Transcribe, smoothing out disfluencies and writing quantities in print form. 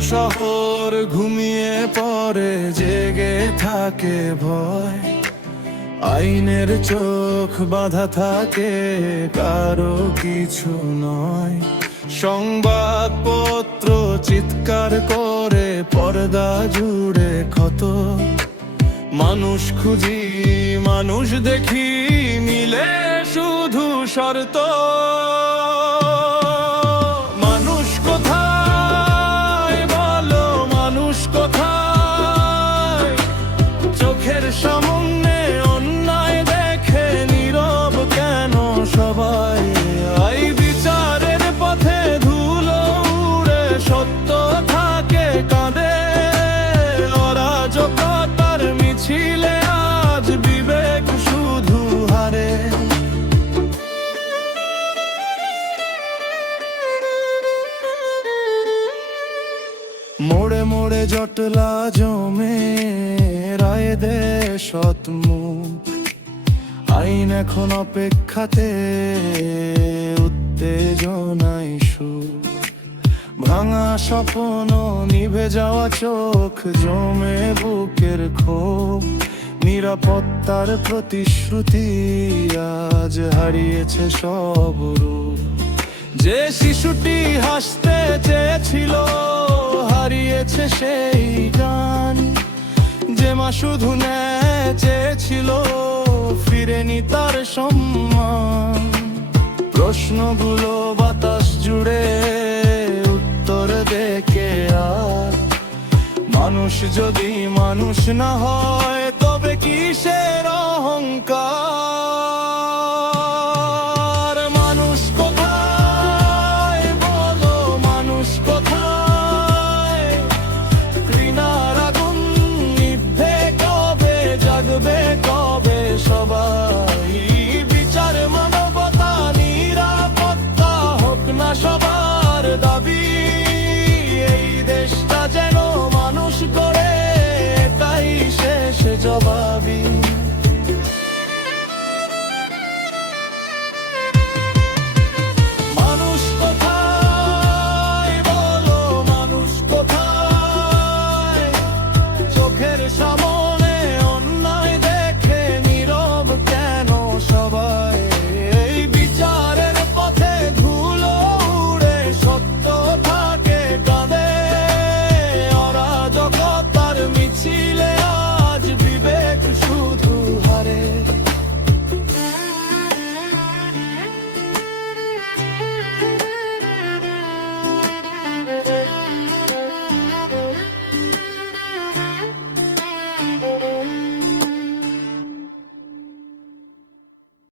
শহর ঘুমিয়ে পড়ে, জেগে থাকে ভয়। আইনের চোখ বাঁধা থাকে, কারো কিছু নয়। সংবাদপত্র চিৎকার করে, পর্দা জুড়ে ক্ষত। মানুষ খুঁজি, মানুষ দেখি, মিলে শুধু শর্ত। মানুষ কোথায় বলো, মানুষ কোথায়? চোখের সামনে অন্যায় দেখে নীরব কেন সবাই? এই বিচারের পথে ধুলো উড়ে, সত্য থাকে কাঁদে। অরাজকতার মিছিলে আজ বিবেক শুধু হারে। মোড়ে মোড়ে জটলা জমে, রায় দে সৎ মুখ। আইন এখন অপেক্ষাতে, উত্তেজনায় সুখ। ভাঙা স্বপ্ন, নিভে যাওয়া চোখ, জমে বুকের ক্ষোভ। নিরাপত্তার প্রতিশ্রুতি আজ হারিয়েছে সব রূপ। যে শিশুটি হাসতে চেয়েছিল, হারিয়েছে সেই গান। যে মা শুধু ন্যায় চেয়েছিল, ফিরেনি তার সম্মান। প্রশ্নগুলো বাতাস জুড়ে, উত্তর দেখে আর। মানুষ যদি মানুষ না হয়, তবে কিসের অহংকার?